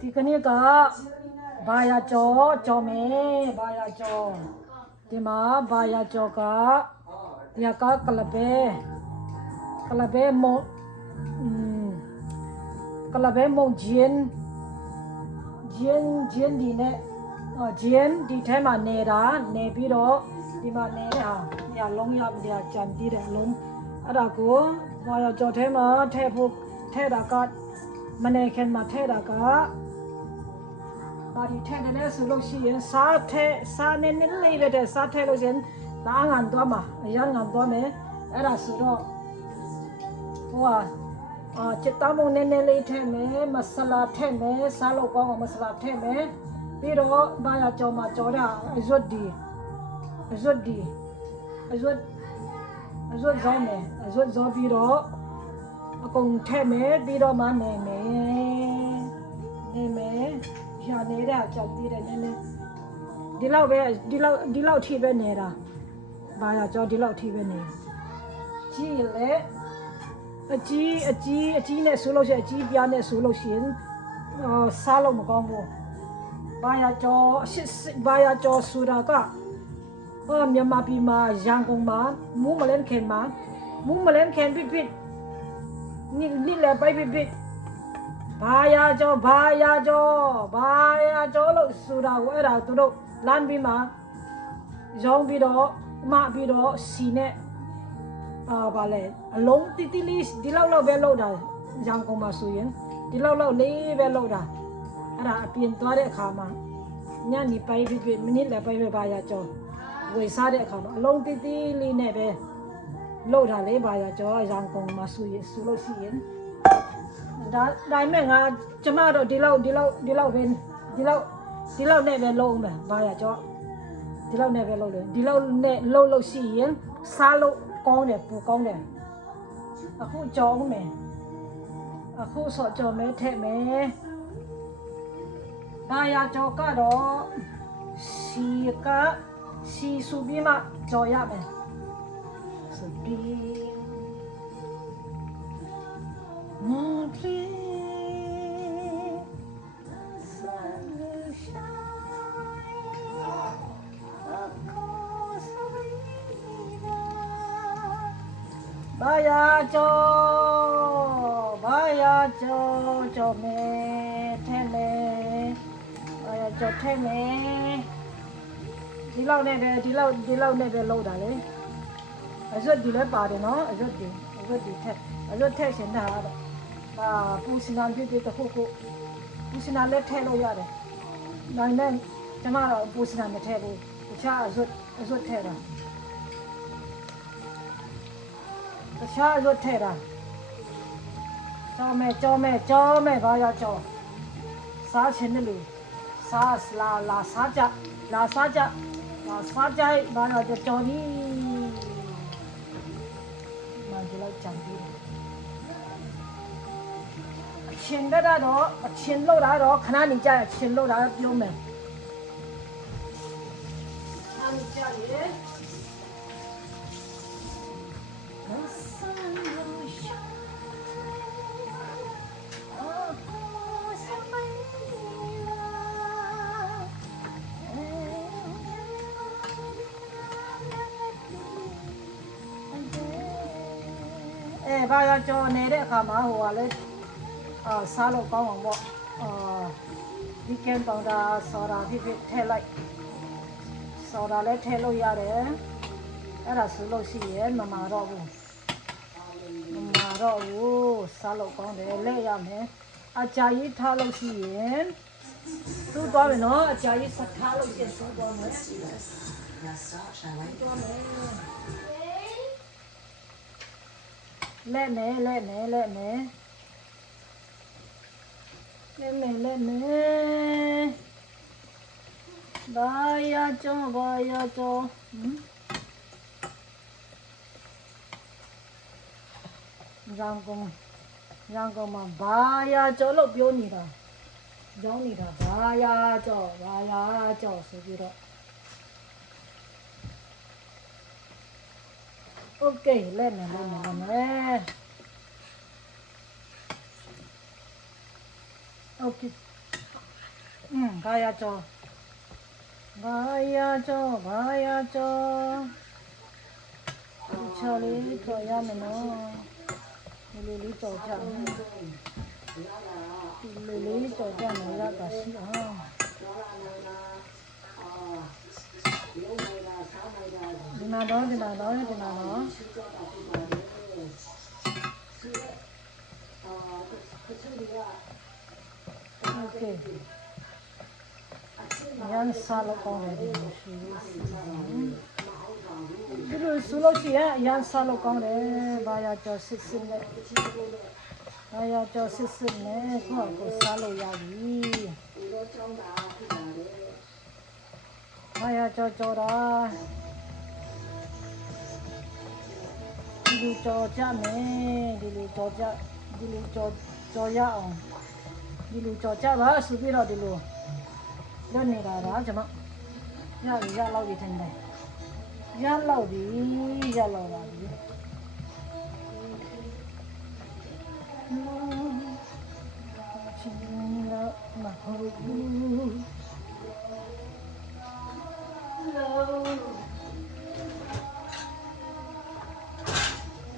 ဒီကနေ့ကဘာယာကြောမဲဘာယာကြောဒီမှာဘာယာကြောကဒီကကလပဲမုံဂျင်းဒီနဲ့ဂျင်းဒီထဲမှာနေတာနေပြီးတော့ဒီမှာနေတာညလုံးရပြကြံပြီးတယ်လုံးအဲ့ဒါကိုဘာယာကြောထဲမှာထဲတာကမနေခင်မှာထဲတာကဘာဒီထဲတယ်လဲဆိုလို့ရှိရင်စားနေလေးပဲတဲ့စားထဲလို့ရှင်လာငန်တော့မှာအရန်ငန်တော့မယ်အဲ့ဒါဆိုတော့ဟိုချစ်တမုံနေလေးထဲမယ်မဆလာထဲမယ်စားလို့ကောင်းအောင်မဆလာထဲမယ်ပြီးတော့ဘာရကြောမှာကြောတာအဇွတ်ဇောမယ်အဇွတ်ဇောပြီးတော့အကုန်ထဲမယ်ပြီးတော့မှနေမယ်ရှာနေတာကြောက်သေးတယ်နည်းနည်းဒီလောက်ထိပဲနေတာဘာရကြောဒီလောက်ထိပဲနေကြီးလေအကြီးနဲ့ဆိုလို့ရှိရင်အကြီးပြားနဲ့ဆိုလို့ရှိရင်စားလို့မကောင်းဘူးဘာရကြောဆိုတာကမြန်မာပြည်မှာရန်ကုန်မှာမူးမလန်းခင်ဖြစ်နိလေပိုက်ဖြစ်ဘာယာကြောလို့ဆိုတာကိုအဲ့ဒါသူတို့လမ်းပြီးမှာရောင်းပြီးတော့မပြီးတော့စီနဲ့ဗာလဲအလုံးတိလေးဒီလောက်ပဲလောက်တာရန်ကုန်မှာဆိုရင်ဒီလောက်လေးပဲလောက်တာအဲ့ဒါအပြင်သွားတဲ့အခါမှာညနေပိုက်ဖြစ်မိနစ်လည်းပိုက်ဘာယာကြောဝေစားတဲ့အခါမှာအလုံးတိလေးနဲ့ပဲလောက်တာလေဘာယာကြောရန်ကုန်မှာဆိုလို့ရှိရင်ဒါမဲ့ငါကျမတို့ဒီလောက်နဲ့ပဲလုံးမယ်ဘာရကြောဒီလောက်နဲ့ပဲလုံးတယ်ဒီလောက်နဲ့လုံးလို့ရှိရင်စားလို့ကောင်းတယ်ပူကောင်းတယ်အခုကြောင်းမယ်အခုဆော့ကြောမဲထက်မယ်ဘာရကြောကတော့စီစုပြီးမှကြောရမယ်စုပြီးMon dream, sunshine, of course, Baya jo me theme, baya jo theme. ဒီလောက်နဲ့ပဲလောက်တာလေအစွတ်ဒီလည်းပါတယ်နော်အစွတ်ဒီထက်ရှင်တာတော့ပူစနာပြည့်တခုခုပူစနာလည်းထည့်လို့ရတယ်နိုင်နဲ့ကျမတော့ပူစနာမထည့်ဘူးတခြားအစွတ်ထည့်တာကြောမဲဘာရကြောစားချင်တယ်လို့စားလာစားကြဘာရကြောဒီမှဒီလောက်ကြံပြီးအချင်းလို့တာတော့ခဏနေကြရအချင်းလို့တာပြောမယ်အားနေကြရေဘာရကြောနေတဲ့အခါမှာဟိုကလည်းစားလို့ကောင်းအောင်ပေါ့ဒီကင်ပေါင်ဒါဆော်ဒါဖြစ်ထည့်လိုက်ဆော်ဒါလည်းထည့်လို့ရတယ်အဲ့ဒါဆိုလို့ရှိရင်မမာတော့ဘူးစားလို့ကောင်းတယ်လဲရမယ်အကြာကြီးထားလို့ရှိရင်သူ့သွားမယ်နော်အကြာကြီးဆက်ထားလို့ရှိရင်သူ့သွားမယ်let me Baya cho Rang công mà baya cho lúc biểuနေတာgiốngနေတာbaya choဆိုပြီးတော့ Okay, let me. OK ဘာရကြောဒီချာလေးကြော်ရမယ်နော်ဒီလိုလေးကြော်ကြမယ်ဒီလိုလေးကြော်ကြမယ်ရတာရှိအောင်ဒီမှာတော့Okay. Yan salok ko rin. Dito sulok siya, yan salok ko rin. Baya cho sisin ne. Kung ako salok yagi. Baya cho chora. Dilo cho me. Dilo cho ya on.ဒီလိုကြော်ကြပါဆိုပြီးတော့ဒီလိုလွတ်နေတာဒါကျွန်မရလောက်ပြီထင်တယ်ရလောက်ပါပြီချင်းတော့မဟုတ်ဘူး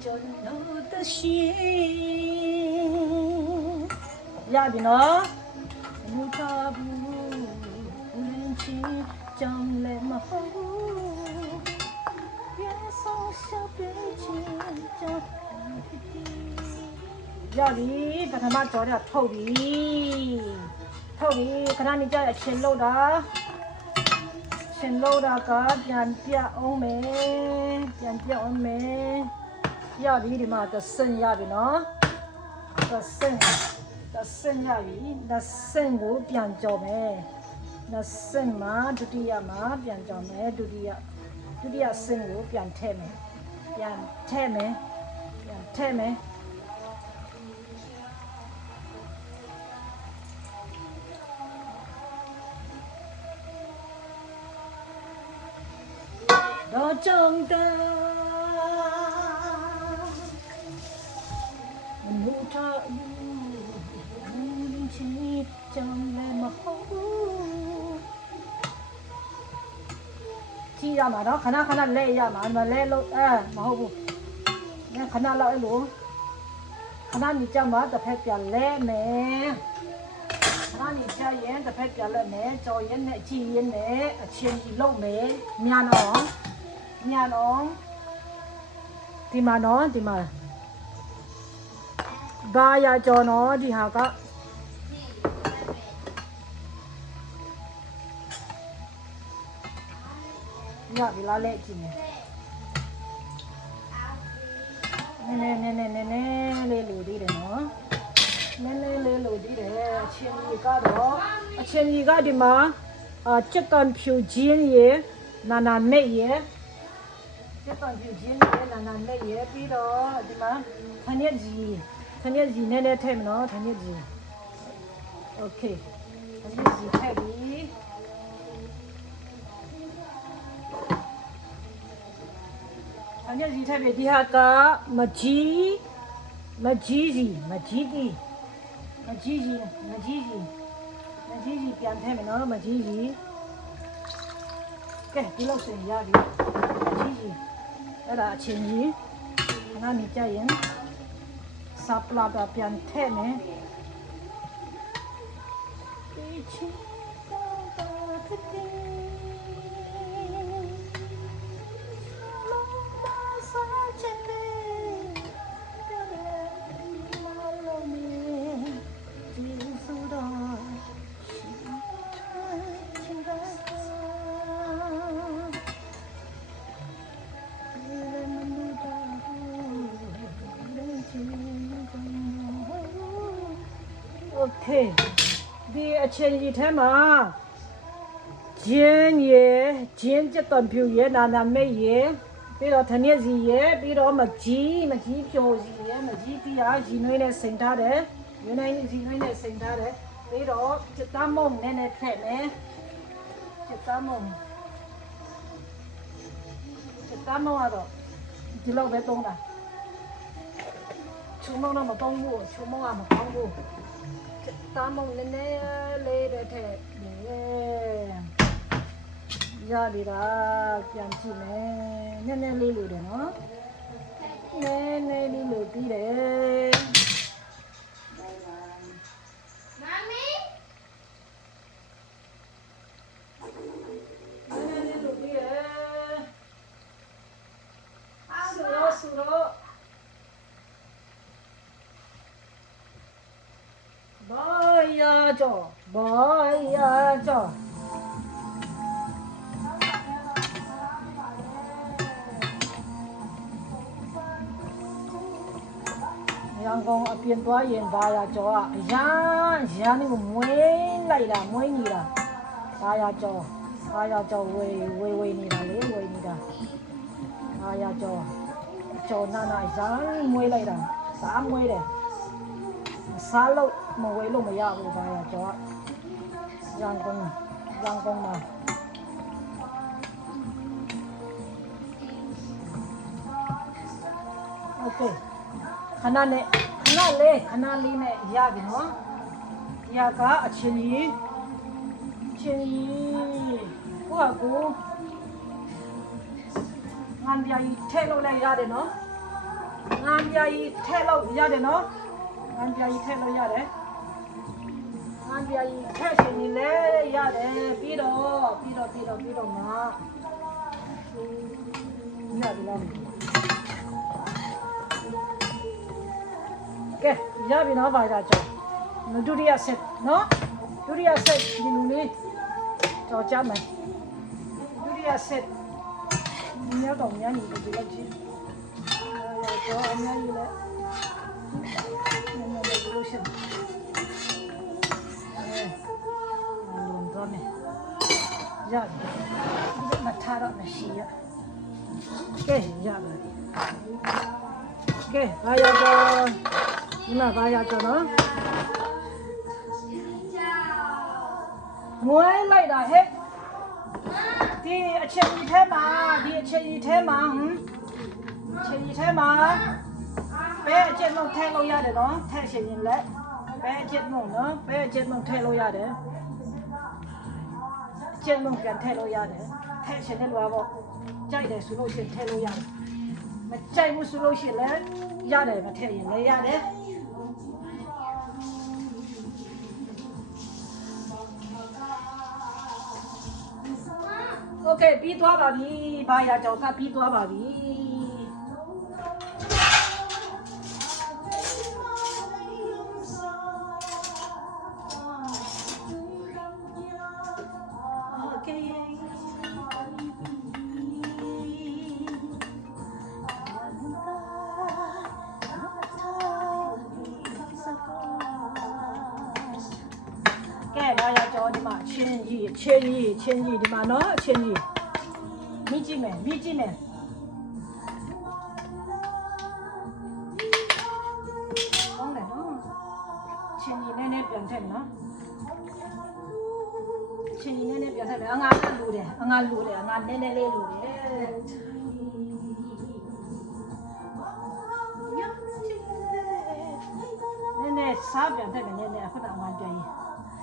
ကျွန်တော်的心ရပြီနော်မူတာဘူးဦးချင်းကြောင့်လည်းမဟုတ်ဘူးပြန်ဆောင်ရှောက်ပြချင်းကြောင့်ရပြီပထမကြော်ရထုတ်ပြီခဏနေကြအချင်းလို့တာကပြန်ပြအောင်မယ်ရပြီဒီမှာသစင်ရပြီနော်သစင်ရပြီသစင်ကိုပြန်ကြော်မယ်သစင်မှာဒုတိယမှာပြန်ကြော်မယ်ဒုတိယစင်ကိုပြန်ထည့်မယ်တော့ကြုံတာမူတာကြောင့်လည်းမဟုတ်ဘူးကြည့်ရမှာတော့ခဏလဲရမှာမလဲလို့မဟုတ်ဘူးခဏလောက်အဲ့လိုခဏနေကြမှာတစ်ဖက်ပြန်လဲမယ်ခဏနေကြရင်တစ်ဖက်ပြန်လဲမယ်ကြော်ရင်နဲ့ကြည့်ရင်နဲ့အချင်းကြီးလုံးမယ်မြန်အောင်ဒီမှာဘာရကြော်နော်ဒီဟာကရပြီလားလက်ကြည့်မယ်နည်းလေးလိုသေးတယ်နော်နည်းလေးလိုသေးတယ်အချင်းကြီးကဒီမှာချက်ကန်ဖြူချင်းရယ်နာနာနဲ့ရယ်ပြီးတော့ဒီမှာခဏက်ကြီးနည်းနည်းထည့်မနော်ခဏက်ကြီးโอเคခဏက်ကြီးထည့်ပြီဒီဟာကမကြီးစီပြန်ထည့်မယ်နော်မကြီးစီကဲဒီလောက်စင်ရပြီမကြီးစီအဲ့ဒါအချင်းကြီးခဏနေကြရင်စပလာတာပြန်ထည့်မယ်โอเคဒီအချင်းကြီးထဲမှာဂျင်းချက်တံဖြူရနာနာမဲရပြီးတော့ထနစ်စီရပြီးတော့မကြီးဖြိုစီရမကြီးတီးရရီနွေးနဲ့စိန်ထားတယ်ရီနွေးနဲ့စိန်ထားတယ်ပြီးတော့ချက်တမုံနဲ့ထည့်မယ်ချက်တမုံကတော့ဒီလောက်ပဲသုံးတာချုံမုံတော့မသုံးဘူးချုံမုံကမကောင်းဘူး သားမုံနည်းနည်းလေးပဲထည့်ရပြီလားပြန်ကြည့်မယ်နည်းနည်းလေးလိုတယ်နော်နည်းနည်းလေးလိုပြီးတယ်မမီနည်းနည်းလေးလိုပြီးတယ်ဆူရောဘာယာကြောရန်ကုန်အပြင်သွားရင်ဘာယာကြောအရန်နေကိုမွေးလိုက်တာမွေးနေတာဘာယာကြောဝေနေတာလေဝေနေတာဘာယာကြောနာရန်မွေးလိုက်တာစားမွေးတယ်စားလို့မဝေးလို့မရဘူးဘာယာကြောရန်ကုန်မှာโอเคခဏလေးနဲ့ရပြီနော်ဒီကအချင်းကြီးဟိုကကိုငန်းပြာကြီးထည့်လို့လည်းရတယ်နော်ငန်းပြာကြီးထည့်လို့ရတယ်ငန်းပြာကြီးထည့်ရှင်လည်းရတယ်ပြီးတော့မှာရပြီလားကဲရပြီနော်ဘာသာကြောဒုတိယဆက်နော်ဒုတိယဆက်ဒီလူလေးကြောကြမယ်ဒုတိယဆက်ညတော့ညနေဒီလောက်ကြီးကြောအများကြီးလဲညနေဒီလိုရှင်လုံးတော့မယ်ရပြီဒီမှာထားတော့မရှိရကဲရပါပြီကဲဘာရကြောဒီမှာဘာရကြောနော်ငွေလိုက်တာဟဲ့ဒီအချိန်ကြီးထဲမှာဘယ်အချိန်လုံးထည့်လို့ရတယ်နော်ထည့်ရှင်ရင်လက်ဘယ်အချိန်လုံးနော်ဘယ်အချိန်လုံးထည့်လို့ရတယ်အချိန်လုံးပြန်ထည့်လို့ရတယ်ထည့်ရှင်လည်းလွားပေါ့ကြိုက်တယ်ဆိုလို့ရှင်ထည့်လို့ရတယ်မကြိုက်ဘူးဆိုလို့ရှင်လည်းရတယ်မထည့်ရင်လည်းရတယ်โอเคပြီးသွားပါပြီဘာရကြောကပြီးသွားပါပြီဘာရကြောဒီမှာချင်းကြီးဒီမှာနော်ချင်းကြီးမိကြည့်မယ်ကောင်းတယ်နော်ချင်းကြီးနည်းနည်းပြန်ထည့်နော်ချင်းကြီးနည်းနည်းပြန်ထည့်မယ်အငါလူတယ်အငါနည်းနည်းလေးလူတယ်နည်းနည်းစားပြန်ထည့်မယ်နည်းနည်းအခုတော့အငါပြန်ရင်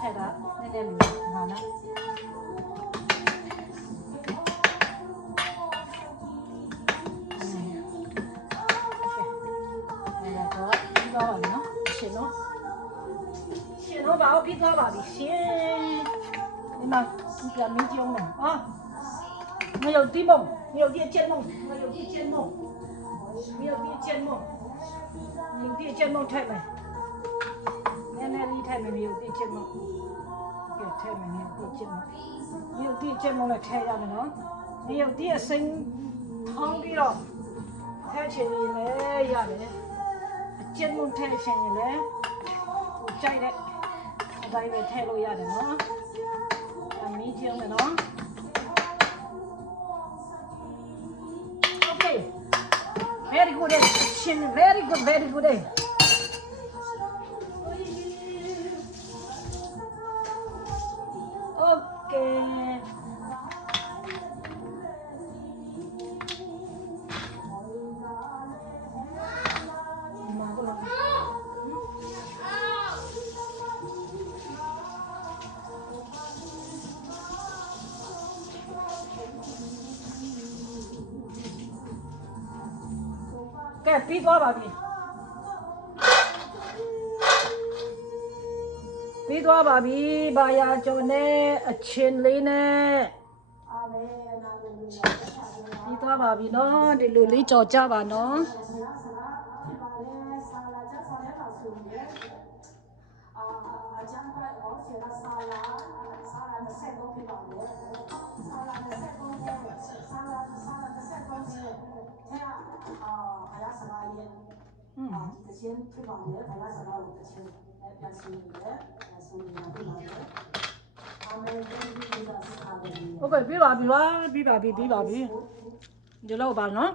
အဲ့ဒါနည်းနည်းလူငါလားရှင်တော့ဘာပြီးသွားပါပြီရှင်ဒီမှာပြန်မင်းကျုံးတယ်ဟာမ有地梦没有地见梦太美နည်းနည်းလေးထည့်မယ်မြို့တိချက်မကဲထည့်မယ်မြို့တိချက်မလည်းထည့်ရမယ်နော်မြို့တိအစိမ်းထောင်းပြီးတော့ထည့်ချင်ရင်လည်းရတယ်အချက်မထည့်ချင်ရင်လည်းကြိုက်တဲ့အတိုင်းပဲထည့်လို့ရတယ်နော်အမီးကျုံမယ်နော် Okay very good shin very good ကဲပြီးသွားပါပြီပြီးသွားပါပြီဘာယာကျော်နဲ့အချင်းလေးနဲ့ပြီးသွားပါပြီနော်ဒီလိုလေးကြော်ကြပါနော်โอเคပြီးပါပြီလားပြီးပါပြီဒီလောက်ပါနော်